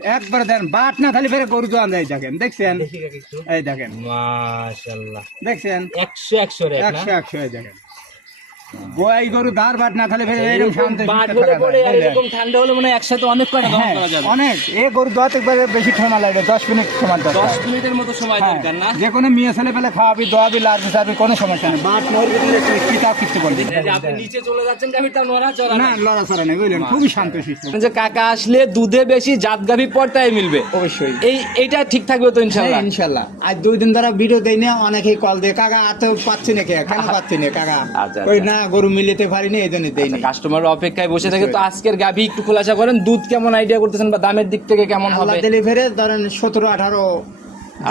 একবার দেন বাট না খালি ফেরে গরু জোয়ান যায় দেখেন, দেখছেন? এই দেখেন মাশাআল্লাহ, দেখছেন? 100 রেট না? 100 এই দেখেন গোয়াই গরু দাঁড় বাট না খালি ফেরে এরকম শান্ত বাট হলে পরে আর এরকম ঠান্ডা হলে মানে একসাথে অনেক কয়টা দহন করা যাবে। অনেক এই গরু দোয়াতে একবারে বেশি সময় লাগবে, 10 মিনিট সময় দরকার। 10 মিনিটের মতো সময় দরকার না? যে কোনো মেয়ে ছেলে পেলে খাওয়াবি দোয়াবি লাগবে সারবি কোনো সমস্যা নেই। বাট নড়বে কিতাব কিছু বলবি এই যে আপনি নিচে চলে যাচ্ছেন, গাভীটা নড়াচড়া না, লড়াচড়া নেই বুঝলেন, খুবই শান্ত শিষ্ট। যে কাকা আসলে দুধে বেশি জাত গাভী পর্দায় মিলবে, অবশ্যই এইটা ঠিক থাকবে তো ইনশাআল্লাহ? ইনশাল্লাহ। আজ 2 দিন ধরে ভিডিও দেই না, অনেকেই কল দিয়ে কাকা আর তো পাচ্ছি না, কেন পাচ্ছি না কাকা, আচ্ছা, ওই না গরু মিলিতে পারি না এই জন্য দেই না। কাস্টমার অপেক্ষায় বসে থাকে। তো আজকের গাভী একটু খোলাসা করেন, দুধ কেমন আইডিয়া করতেছেন বা দামের দিক থেকে কেমন হবে? আল্লাহ ডেলিভারি ধরেন 17-18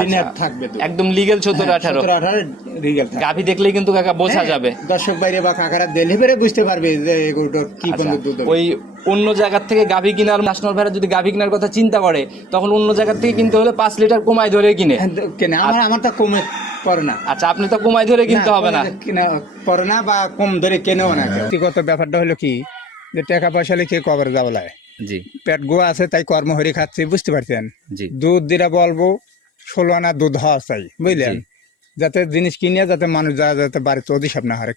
দিনের আচ্ছা, থাকবে তো একদম লিগ্যাল 17-18 রিগেল থাকবে। গাভী দেখলেই কিন্তু কাকা বোঝা যাবে। দর্শক বাইরে বা কাকারা ডেলিভারি বুঝতে পারবে যে এই গরুটার কি কোন দুধ হবে। ওই অন্য জায়গা থেকে গাভী কিনার ন্যাশনাল ভাইরা যদি গাভী কেনার কথা চিন্তা করে, তখন অন্য জায়গা থেকে কিনতে হলে 5 লিটার কমাই ধরে কিনে। কেন আমারটা কমে পড়ে না। আচ্ছা, আপনি তো কমাই ধরে কিনতে হবে না, পড়ে না বা কম ধরে কেনেও না। ব্যক্তিগত ব্যাপারটা হলো কি যে টাকা পয়সা লিখে কবর যাওয়ালায় জি পেট গোয়া আছে তাই কর্ম হরি খাচ্ছি, বুঝতে পারছেন? জি দুধ দিরা বলবো 16 আনা দুধ হওয়া চাই, বুঝলেন? যাতে জিনিস কিনে যাতে মানুষ যাতে বাড়িতে অধিশাপ না হারে।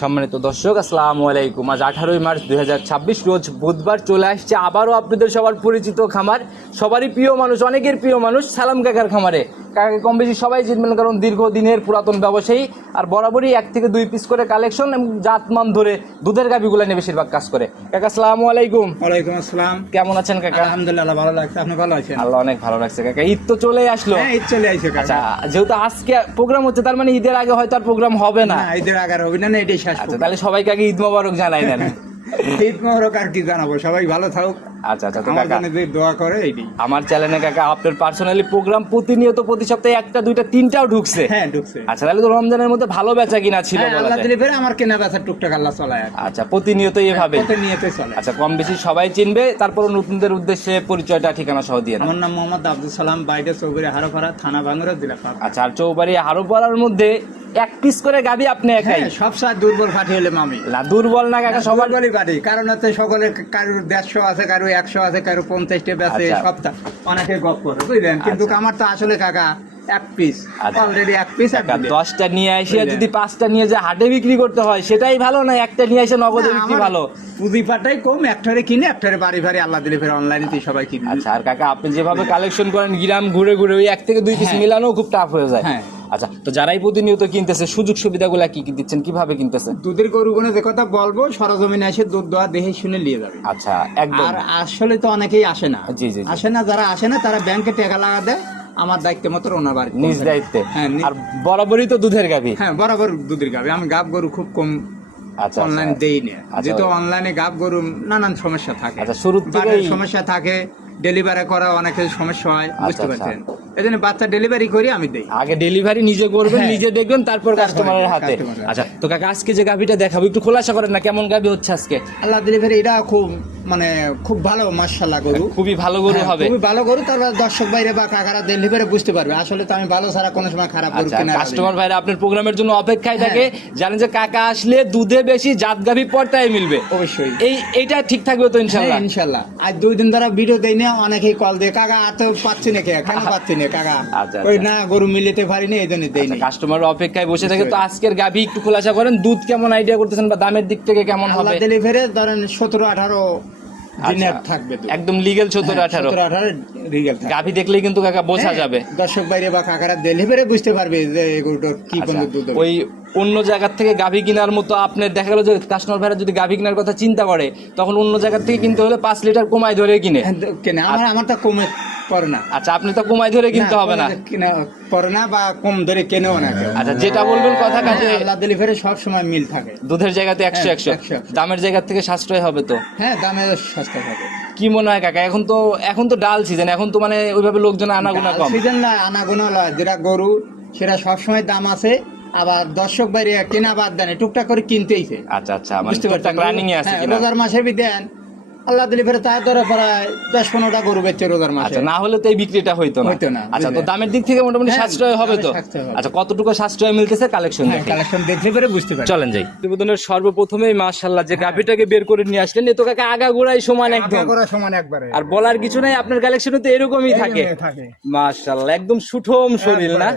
সম্মানিত দর্শক, আসসালামু আলাইকুম। আজ 18 মার্চ 2026 রোজ বুধবার চলে আসছে আবারও আপনাদের সবার পরিচিত খামার, সবারই প্রিয় মানুষ, অনেকের প্রিয় মানুষ সালাম কাকার খামারে। কাকাকে কম বেশি সবাই চিনবেন, কারণ দীর্ঘদিনের পুরাতন ব্যবসায়ী, আর বরাবরই 1 থেকে 2 পিস করে কালেকশন এবং জাতমান ধরে দুধের গাভীগুলো নিয়ে বেশিরভাগ কাজ করে। কাকা আসসালামু আলাইকুম। ওয়ালাইকুম আসসালাম। কেমন আছেন কাকা? আলহামদুলিল্লাহ ভালো লাগছে, আপনি ভালো আছেন? আল্লাহ অনেক ভালো লাগছে কাকা। ঈদ তো চলে আসলো। হ্যাঁ ঈদ চলে আইছে কাকা। আচ্ছা, যেহেতু আজকে প্রোগ্রাম হচ্ছে, তার মানে ঈদের আগে হয়তো আর প্রোগ্রাম হবে না। না ঈদের আগে আর হবে না, এটাই শেষ। আচ্ছা, তাহলে সবাইকে আগে ঈদ মোবারক জানাই দেন। ঈদ মোবারক আর কি জানাবো, সবাই ভালো থাকুক। আচ্ছা আচ্ছা, তো আমার কাকা জন্য যে দোয়া করে এইটাই। আমার চ্যানেলে কাকা আপনার পার্সোনালি প্রোগ্রাম প্রতিনিয়ত প্রতি সপ্তাহে 1টা 2টা 3টাও ঢুকছে। হ্যাঁ ঢুকছে। আচ্ছা, তাহলে তো রমজানের মধ্যে ভালো বেচা কিনা ছিল বলা আল্লাহ যায়। দিলে ফেরে আমার কেনা বেচা টুকটাক আল্লাহ চলায় আর কি। আচ্ছা, প্রতিনিয়ত এভাবে নিয়তে চলে। আচ্ছা, কম বেশি সবাই চিনবে, তারপর নতুনদের উদ্দেশ্যে পরিচয়টা ঠিকানা সহ দিয়ে দেন। আমার নাম মোহাম্মদ আব্দুল সালাম, বাড়িতে চৌগুড়ি হারোপাড়া, থানা ভাঙ্গুরা, জেলা পাবনা। আচ্ছা, আর চৌবাড়ি হারোপাড়ার মধ্যে 1 পিস করে গাভী আপনি একাই? হ্যাঁ, সব সাথ দুর্বল ফাটি হলে মামি। না, দুর্বল না কাকা, সবার বলি বাড়ি, কারণ হচ্ছে সকলে কারোর 150 আছে, কারো 100 আছে, কারো 50টা বেচে, আচ্ছা। সপ্তাহ অনেকে গপ করে, বুঝলেন? কিন্তু আমার তো আসলে কাকা 1 পিস, আচ্ছা। Already 1 piece. কাকা 10টা নিয়ে আসে যদি 5টা নিয়ে যে হাটে বিক্রি করতে হয়, সেটাই ভালো না একটা নিয়ে এসে নগদে বিক্রি ভালো? পুঁজি পাটাই কম, একটারে কিনে একটারে বাড়ি বাড়ি আল্লাহ দিলে ফের অনলাইনে সবাই কিনে। আচ্ছা, আর কাকা আপনি যেভাবে কালেকশন করেন গ্রাম ঘুরে ঘুরে, ওই 1 থেকে 2 পিস মিলানো খুব টাফ হয়ে যায়। হ্যাঁ। আচ্ছা, তো যারাই প্রতিনিয়ত কিনতেছে সুযোগ সুবিধাগুলো কি কি দিচ্ছেন, কিভাবে কিনতেছেন? দুধের গরুগুলো যে কথা বলবো, সরজমিনে এসে দুধ দোয়া দেখে শুনে নিয়ে যাবে। আচ্ছা, একদম। আর আসলে তো অনেকেই আসে না। জি জি জি। আসে না, যারা আসে না তারা ব্যাংকে টাকা লাগা দেয়, আমার দায়িত্ব মতো ওনার বাড়ি নিজ দায়িত্বে। হ্যাঁ, আর বরাবরই তো দুধের গাভী। হ্যাঁ বরাবর দুধের গাভী। আমি গাব গরু খুব কম আচ্ছা, অনলাইনে দেই না, আচ্ছা। যেহেতু অনলাইনে গাব গরু নানান সমস্যা থাকে। আচ্ছা, শুরুর থেকেই বাড়ির সমস্যা থাকে, ডেলিভারি করা অনেকের সমস্যা হয়, বুঝতে আচ্ছা। পারছেন? এই জন্য বাচ্চা ডেলিভারি করি আমি দেই। আগে ডেলিভারি নিজে করবেন, হ্যাঁ। নিজে দেখবেন, তারপর কাস্টমারের হাতে। কাস্টমারের আচ্ছা, তো কাকা আজকে যে গাভীটা দেখাবো একটু খোলাসা করেন না, কেমন গাভী হচ্ছে আজকে? আল্লাহ ডেলিভারি এটা খুব মানে খুব ভালো মাশাআল্লাহ গরু, খুবই ভালো গরু হ্যাঁ, হবে। খুবই ভালো গরু। তারপর দর্শক বাইরে বা কাকারা ডেলিভারি বুঝতে পারবে আসলে তো আমি ভালো ছাড়া কোনো সময় খারাপ গরু আচ্ছা, কেনা। কাস্টমার ভাইরা আপনার প্রোগ্রামের জন্য অপেক্ষায় হ্যাঁ। থাকে, জানেন যে কাকা আসলে দুধে বেশি জাত গাভী পর্দায় মিলবে। অবশ্যই এইটা ঠিক থাকবে তো ইনশাআল্লাহ? হ্যাঁ, ইনশাআল্লাহ। আজ 2 দিন ধরে ভিডিও দেই না, অনেকেই কল দিয়ে কাকা আর তো পাচ্ছি না, কেন পাচ্ছি না কাকা, আচ্ছা, ওই আচ্ছা। না গরু মিলিতে পারি না এই জন্য দেই না। কাস্টমার অপেক্ষায় বসে থাকে। তো আজকের গাভী একটু খোলাসা করেন, দুধ কেমন আইডিয়া করতেছেন বা দামের দিক থেকে কেমন হবে? আল্লাহ ডেলিভারি ধরেন 17-18 দিনের আচ্ছা, থাকবে তো একদম লিগ্যাল 17-18 রিগেল থাকবে। গাভী দেখলেই কিন্তু কাকা বোঝা যাবে। দর্শক বাইরে বা কাকারা ডেলিভারি বুঝতে পারবে যে এই গরুটার কি কোন আচ্ছা, দুধ হবে। ওই অন্য জায়গা থেকে গাভী কেনার মতো আপনার দেখা গেল যে কাস্টমার ভাইরা যদি গাভী কেনার কথা চিন্তা করে, তখন অন্য জায়গা থেকে কিনতে হলে 5 লিটার কমাই ধরে কিনে। কেনে আমারটা কমে পড়ে না। আচ্ছা, আপনি তো কমাই ধরে কিনতে হবে না? পড়ে না বা কম ধরে কেনেও না কেউ। আচ্ছা, যেটা বলবেন কথা কাজে। আল্লাহ ডেলিভারি সব সময় মিল থাকে। দুধের জায়গাতে 100 হ্যাঁ, 100 100 দামের জায়গা থেকে সাশ্রয় হবে তো? হ্যাঁ, দামে সস্তা থাকে। কি মনে হয় কাকা, এখন তো ডাল সিজন, এখন তো মানে ওইভাবে লোকজন আনাগোনা কম। সিজন না আনাগোনা লয়, যেটা গরু সেটা সবসময় দাম আছে। আবার দর্শক বাইরে কেনা বাদ দেন, টুকটাক করে কিনতেইছে। আচ্ছা আচ্ছা, মানে টুকটাক রানিং এ আছে কিনা? রোজার মাসে বি দেন আল্লাহ দিলে ফেরে তার ধরে প্রায় 10-15টা গরু বেচছে রোজার মাসে। আচ্ছা, না হলে তো এই বিক্রিটা হইতো হইতো না। না, আচ্ছা, তো বুঝলেন। দামের দিক থেকে মোটামুটি হ্যাঁ, সাশ্রয় হবে তো? দামে সাশ্রয় হবে। আচ্ছা, কতটুকু সাশ্রয় মিলতেছে কালেকশন হ্যাঁ, দেখে কালেকশন দেখলে পরে বুঝতে পারি। চলেন যাই। প্রতিবেদনের সর্বপ্রথমেই মাশাআল্লাহ যে গাভিটাকে বের করে নিয়ে আসলেন, এ তো কাকা আগাগোড়াই সমান একদম, আগা করা সমান একবারে। আর বলার কিছু নাই, আপনার কালেকশনে তো এরকমই থাকে থাকে। মাশাআল্লাহ, একদম সুঠম শরীর না?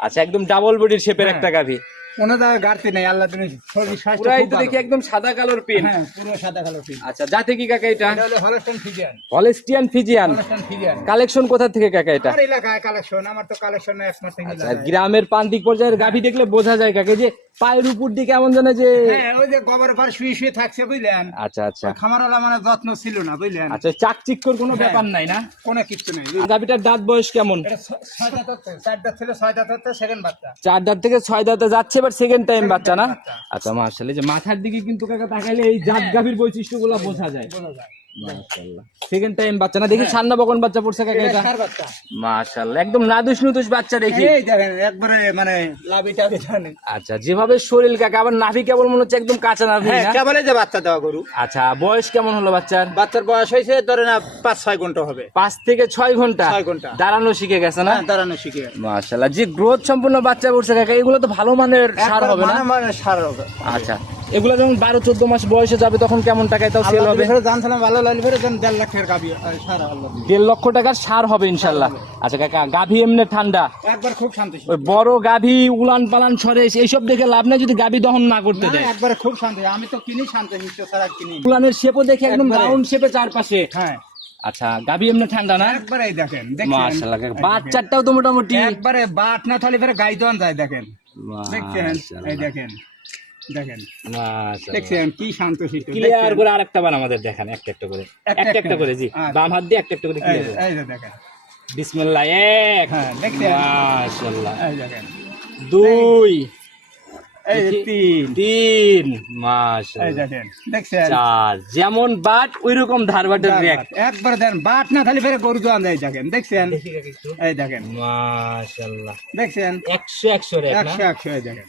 আচ্ছা, একদম ডাবল বডির শেপের হ্যাঁ। একটা গাভি, কোনো জায়গায় গাড়তি নেই, আল্লাহ দিলে শরীর স্বাস্থ্য পুরাই খুব তো ভালো। দেখি একদম সাদা কালোর পিন। হ্যাঁ, পুরো সাদা কালো পিন। আচ্ছা, যাতে কি কাকা এটা? এটা হলো Holstein Friesian. Holstein Friesian. Holstein Friesian. Collection কোথা থেকে কাকা এটা? আমার এলাকায় কালেকশন, আমার তো কালেকশন একমাত্র আচ্ছা, এলাকায়। গ্রামের প্রান্তিক পর্যায়ের গাভি দেখলে বোঝা যায় কাকে যে পায়ের উপর দিকে এমন জানে যে। হ্যাঁ, ওই যে গোবর পার শুয়ে শুয়ে থাকছে বুঝলেন। আচ্ছা আচ্ছা খামারওয়ালা মানে যত্ন ছিল না বুঝলেন। আচ্ছা, চাকচিক্যর কোনো ব্যাপার নাই না? কোনো কিচ্ছু নেই। গাভিটার দাঁত বয়স কেমন? এটা 6 দাঁত হচ্ছে, 4 দাঁত ছিল, 6 দাঁত হচ্ছে, সেকেন্ড বাচ্চা। 4 দাঁত থেকে 6 দাঁতে যাচ্ছে, এবার সেকেন্ড টাইম বাচ্চা না? বাচ্চা। আচ্ছা, মাশাআল্লাহ, যে মাথার দিকে কিন্তু কাকা তাকাইলে এই জাত গাভির বৈশিষ্ট্যগুলো বোঝা যায়। বোঝা যায়। মাশাআল্লাহ, সেকেন্ড টাইম বাচ্চা না? দেখি সান্না বকন বাচ্চা পড়ছে কাকা এটা এটা। ষাঁড় বাচ্চা। মাশাআল্লাহ, একদম নাদুস নুদুস বাচ্চা দেখি। এই দেখেন একবারে মানে লাভিটা জানেন। আচ্ছা, যেভাবে শরীর কাকা, আবার নাভি কেবল মনে হচ্ছে একদম কাঁচা নাভি হ্যাঁ, না? কেবলই যে বাচ্চা দেওয়া গরু। আচ্ছা, বয়স কেমন হলো বাচ্চার? বাচ্চার বয়স হয়েছে ধরে না 5-6 ঘন্টা হবে। 5 থেকে 6 ঘন্টা 6 ঘন্টা। দাঁড়ানো শিখে গেছে না? হ্যাঁ, দাঁড়ানো শিখে। মাশাআল্লাহ, যে গ্রোথ সম্পূর্ণ বাচ্চা পড়ছে কাকা, এগুলো তো ভালো মানের সার হবে না? মানে সার হবে। আচ্ছা, এগুলো যখন 12-14 মাস বয়সে যাবে তখন কেমন টাকায় তাও সেল হবে? জানছিলাম ভালো লাগলে ফেরে 1.5 লাখ টাকার গাবি সার আল্লাহ দিলে। 1.5 লক্ষ টাকার সার হবে ইনশাল্লাহ। আচ্ছা কাকা, গাভী এমনি ঠান্ডা, একবার খুব শান্তি। ওই বড় গাভী উলান পালান সরে এইসব দেখে লাভ নাই যদি গাভী দহন না করতে দেয়। একবারে খুব শান্তি, আমি তো কিনি শান্তি নিশ্চয় ছাড়া কিনি। উলানের শেপও দেখে একদম একবারে। রাউন্ড শেপে চারপাশে। হ্যাঁ, আচ্ছা, গাভী এমনি ঠান্ডা না? একবারে এই দেখেন মাশাআল্লাহ কাকা, বাচ্চাটাও তো মোটামুটি। একবারে বাট না থালি ফেরে গাই দোয়ান যায় দেখেন। দেখছেন মাশাআল্লাহ, এই দেখেন দেখেন মাশাআল্লাহ, দেখছেন কি শান্ত শিষ্ট। ক্লিয়ার করে আরেকটা বার আমাদের দেখান, একটা একটা করে, একটা একটা করে। জি, আচ্ছা। বাম হাত দিয়ে একটা একটা করে ক্লিয়ার করে। এই যে দেখেন। বিসমিল্লাহ, এক, হ্যাঁ, দেখছেন। মাশাআল্লাহ, এই দেখেন। 2, এই যে দেখি, 3, 3, এই মাশাআল্লাহ, দেখেন দেখছেন। 4, যেমন বাট ওই রকম ধারবাটের রিয়াক্ট। একবার দেন বাট না থালি ফেরে গরু দোয়ান যায় দেখেন। দেখছেন এই দেখেন মাশাআল্লাহ, দেখছেন 100 রেট না? 100 এই দেখেন।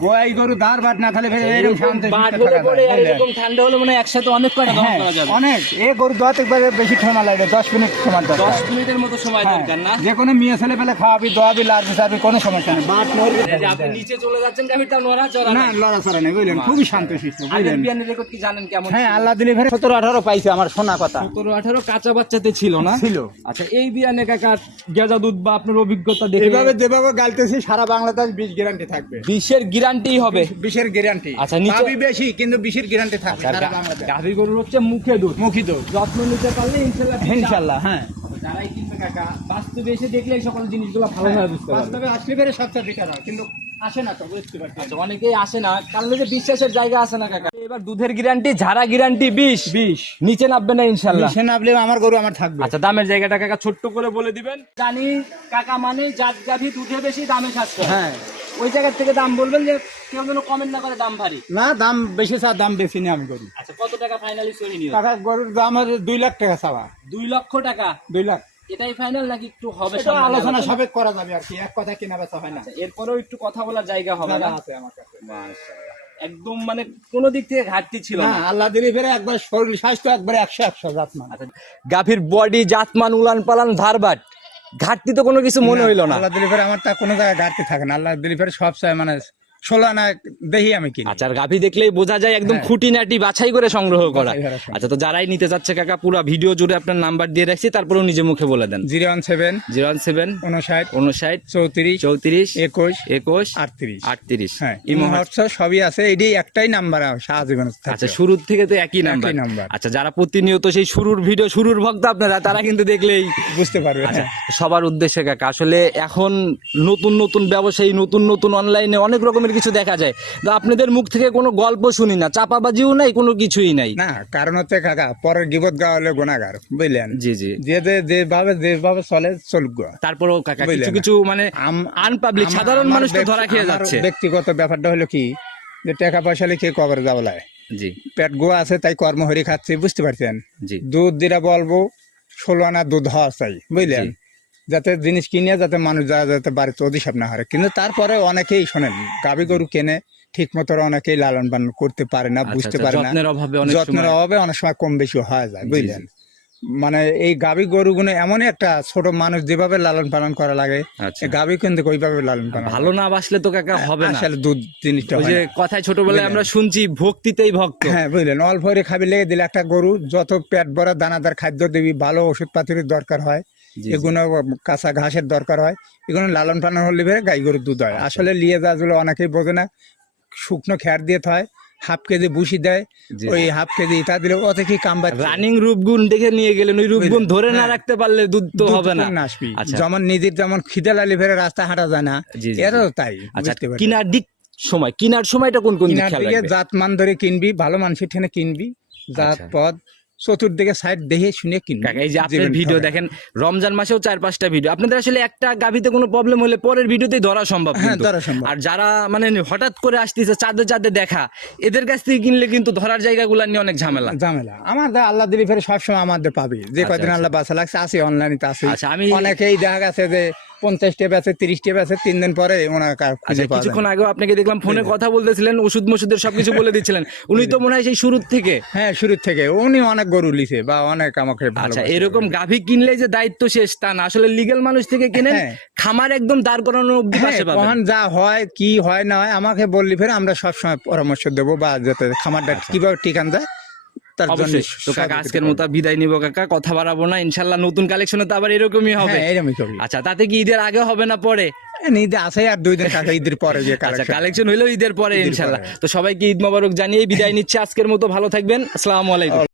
গোয়াই গরু দাঁড় বাট না থালি ফেরে এরকম শান্ত শিষ্ট বাট থাকা হলে যায়, পরে আর বুঝলেন? এরকম ঠান্ডা হলে মানে একসাথে অনেক কয়টা দহন হ্যাঁ, করা যাবে। অনেক এ গরু দোয়াতে একবারে বেশি ঠান্ডা লাগে, 10 মিনিট সময় দরকার। 10 মিনিটের মতো সময় হ্যাঁ, দরকার না? যে কোনো মেয়ে ছেলে পেলে খাওয়াবি দোয়াবি লাড়বি সারবি কোনো সমস্যা নেই। বাট নড়বে এই যে আপনি নিচে চলে যাচ্ছেন, গাভীটা নড়াচড়া না, নাই। লড়াচড়া নেই বুঝলেন, খুবই শান্ত শিষ্ট আগের বুঝলেন। বিয়ানের রেকর্ড কি জানেন কেমন? হ্যাঁ, আল্লাহ দিলে ফেরে 17-18 পাইছে আমার শোনা কথা 17-18 কাঁচা বাচ্চাতে ছিল না? ছিল। আচ্ছা, এই বিয়ানে কাকা গেজা দুধ বা আপনার অভিজ্ঞতা দেখে এভাবে যেভাবে গালতেছি সারা বাংলাদেশ 20 গ্যারান্টি থাকবে। 20-এর গ্যারান্টি হবে। 20-এর গ্যারান্টি। আচ্ছা, নিচে- পাবি বেশি কিন্তু 20-এর গ্যারান্টি থাকবে সারা বাংলাদেশ। গাভী গরুর হচ্ছে মুখে দুধ, মুখী দোষ যত্ন নিতে পারলে ইনশাআল্লাহ ইনশাআল্লাহ। হ্যাঁ, যারাই কিনবে কাকা বাস্তবে এসে দেখলে এই সকল জিনিসগুলো ভালোভাবে বুঝতে পারবে। বাস্তবে আসলে ফেরে সবচেয়ে বেটার হয় কিন্তু আসে না তো, বুঝতে পারছি। আচ্ছা, অনেকেই আসে না কারণ এই যে বিশ্বাসের জায়গা আছে না কাকা। এবার দুধের গ্যারান্টি, ঝাড়া গ্যারান্টি 20, নিচে নামবে না ইনশাআল্লাহ। সে নাবলে আমার গরু আমার থাকবে। আচ্ছা, দামের জায়গাটা কাকা ছোট্ট করে বলে দিবেন। জানি কাকা মানে জাত গাভী দুধে বেশি দামে সাশ্রয়। হ্যাঁ, ওই জায়গার থেকে দাম বলবেন যে কেউ যেন কমেন্ট না করে দাম ভারী। না দাম বেশি চা, দাম বেশি নিয়ে আমি গরু। আচ্ছা, কত টাকা ফাইনালি সরি নিও? টাকা গরুর দাম আছে 2 লাখ টাকা চাওয়া। 2 লক্ষ টাকা 2 লাখ এটাই ফাইনাল নাকি একটু হবে এটা সামনে আলোচনা আলোচনা? সাবেক করা যাবে আর কি, এক কথা কেনা বেচা হয় না। আচ্ছা, এরপরেও একটু কথা বলার জায়গা হবে না? জায়গা আছে আমার কাছে। মাশাআল্লাহ, একদম মানে কোনো দিক থেকে ঘাটতি ছিল না, না। আল্লাহ দিলে ফেরে একবার শরীর স্বাস্থ্য একবারে 100 জাতমান। গাভীর বডি, জাতমান, উলান পালান, ধারবাট, ঘাটতি তো কোনো কিছু মনে হইলো না। আল্লাহ দিলে ফেরে আমার তা কোনো জায়গায় ঘাটতি থাকে না। আল্লাহ দিলে ফেরে সব চাই মানে 16 আনা দেখি আমি কিনি। আচ্ছা, আর গাভী দেখলেই বোঝা যায় একদম হ্যাঁ। খুঁটিনাটি বাছাই করে সংগ্রহ করা। বাছাই করা সংগ্রহ। আচ্ছা, তো যারাই নিতে যাচ্ছে কাকা পুরো ভিডিও জুড়ে আপনার নাম্বার দিয়ে রাখছি, তারপরেও নিজে মুখে বলে দেন। 017 017 59 59 34 34 21 21 38। 38। হ্যাঁ, ইমো ইমো হোয়াটসঅ্যাপ সবই আছে, এটি একটাই নাম্বার শাহজীবন। আচ্ছা, শুরুর থেকে তো একই নাম্বার। নাম্বার। আচ্ছা, যারা প্রতিনিয়ত সেই শুরুর ভিডিও, শুরুর ভক্ত আপনারা, তারা কিন্তু দেখলেই বুঝতে পারবে। আচ্ছা, সবার উদ্দেশ্যে কাকা, আসলে এখন নতুন নতুন ব্যবসায়ী, নতুন নতুন অনলাইনে অনেক রকমের কিছু দেখা যায়, তো আপনাদের মুখ থেকে কোনো গল্প শুনি না, চাপাবাজিও নাই, কোনো কিছুই নাই। না, কারণ হচ্ছে কাকা পরের গিবত গাওয়া হলে গুনাহগার বুঝলেন। জি জি, যেভাবে চলে চলুক। তারপরেও কাকা বুঝলেন কিছু না? কিছু মানে আনপাবলিক সাধারণ মানুষ তো ধরা খেয়ে যাচ্ছে। ব্যক্তিগত ব্যাপারটা হলো কি, যে টাকা পয়সা লিখে কবরে যাওয়ালায় জি পেট গোয়া আছে তাই কর্মহরি খাচ্ছি, বুঝতে পারছেন। জি, দুধ দিরা বলবো 16 আনা দুধ হওয়া চাই বুঝলেন, জি। যাতে জিনিস কিনে যাতে মানুষ যাতে বাড়িতে অধিসাপ না হারে। কিন্তু তারপরে অনেকেই শোনেন গাভী গরু কেনে ঠিক মতো অনেকেই লালন পালন করতে পারে না, বুঝতে পারে না, যত্নের অভাবে অনেক যত্নের সময় অভাবে অনেক সময় কম বেশি হয়ে যায়, বুঝলেন। মানে এই গাভী গরুগুলো এমনই একটা ছোট মানুষ যেভাবে লালন পালন করা লাগে, আচ্ছা। এই গাভী কিন্তু ওইভাবে লালন পালন ভালো না বাসলে তো কাকা হবে না। আসলে দুধ জিনিসটা ওই হয় যে না। কথায় ছোটবেলায় আমরা শুনছি ভক্তিতেই ভক্ত। হ্যাঁ বুঝলেন, অল্প করে খাবি লেগে দিলে একটা গরু যত পেট ভরা দানাদার খাদ্য দিবি, ভালো ওষুধ পাতির দরকার হয়, জি, জি। এগুলো কাঁচা ঘাসের দরকার হয়, এগুলো লালন পালন হলে ভেবে গাই গরুর দুধ হয়। আসলে লিয়ে যাগুলো অনেকেই বোঝে না, শুকনো খ্যার দিয়ে হয়, হাফ কেজি ভুসি দেয়, জি, ওই হাফ কেজি ইটা দিলে ওতে কি কাম বাড়ছে? রানিং রূপগুণ দেখে নিয়ে গেলেন, ওই রূপগুণ ধরে না হ্যাঁ। রাখতে পারলে দুধ তো দুধ হবে না। কোন আসবি? আচ্ছা। যেমন নিজের যেমন খিদে লালি ফেরে রাস্তা হাঁটা যায় না, জি, জি, এরও জি। তাই। আচ্ছা, বুঝতে পারলেন? কেনার সময়টা কোন কোন দিক কিনার খেয়াল দিকে রাখবে? জাত মান ধরে কিনবি, ভালো মানুষের ঠেনে কিনবি, জাত আচ্ছা। পদ চতুর্দিকে সাইড দেখে শুনে কিনবি। কাকা এই যে আপনার জীবন ভিডিও ঠকায়। দেখেন, রমজান মাসেও 4-5টা ভিডিও আপনাদের, আসলে একটা গাভিতে কোনো প্রবলেম হলে পরের ভিডিওতেই ধরা সম্ভব হ্যাঁ, কিন্তু। ধরা সম্ভব। আর যারা মানে হঠাৎ করে আসতেছে চাঁদে চাঁদে দেখা, এদের কাছ থেকে কিনলে কিন্তু ধরার জায়গাগুলো নিয়ে অনেক ঝামেলা। ঝামেলা আমাদের আল্লাহ দিলি ফেরে সবসময় আমাদের পাবি, যে কদিন আচ্ছা। আল্লাহ বাসা লাগছে আছে, অনলাইনে আছে। আচ্ছা, অনেকেই দেখা গেছে যে 50টা বেচে 30টা বেচে 3 দিন পরে ওনার খুঁজে পাওয়া যায় কিছুক্ষণ না। আগেও আপনাকে দেখলাম ফোনে কথা বলতেছিলেন, ওষুধ মসুদের সবকিছু বলে দিচ্ছিলেন, উনি তো মনে হয় সেই শুরুর থেকে। হ্যাঁ শুরু থেকে উনি অনেক গরু লিছে বা অনেক আমাকে ভালো। আচ্ছা, এরকম গাভী কিনলে যে দায়িত্ব শেষ তা না, আসলে লিগ্যাল মানুষ থেকে কিনেন, হ্যাঁ। খামার একদম দাঁড় করানো অবধি পাশে পাবেন। কখন যা হয় কি হয় না হয় আমাকে বললি ফের আমরা সবসময় পরামর্শ দেবো, বা যাতে খামারটা কিভাবে ঠিকান যায় তার জন্য। অবশ্যই। তো কাকা আজকের মতো বিদায় নিব কাকা, কথা বাড়াবো না, ইনশাল্লাহ নতুন কালেকশনে তো আবার এরকমই হবে। হ্যাঁ এরকমই করি। আচ্ছা, তাতে কি ঈদের আগে হবে না পরে? ঈদে আছে আর 2 দিন কাকা, ঈদের পরে যে আচ্ছা, কালেকশন। কালেকশন হইলেও ঈদের পরে ঈদের ইনশাল্লাহ। পরে। তো সবাইকে ঈদ মোবারক জানিয়ে বিদায় নিচ্ছি আজকের মতো, ভালো থাকবেন, আসসালামু আলাইকুম।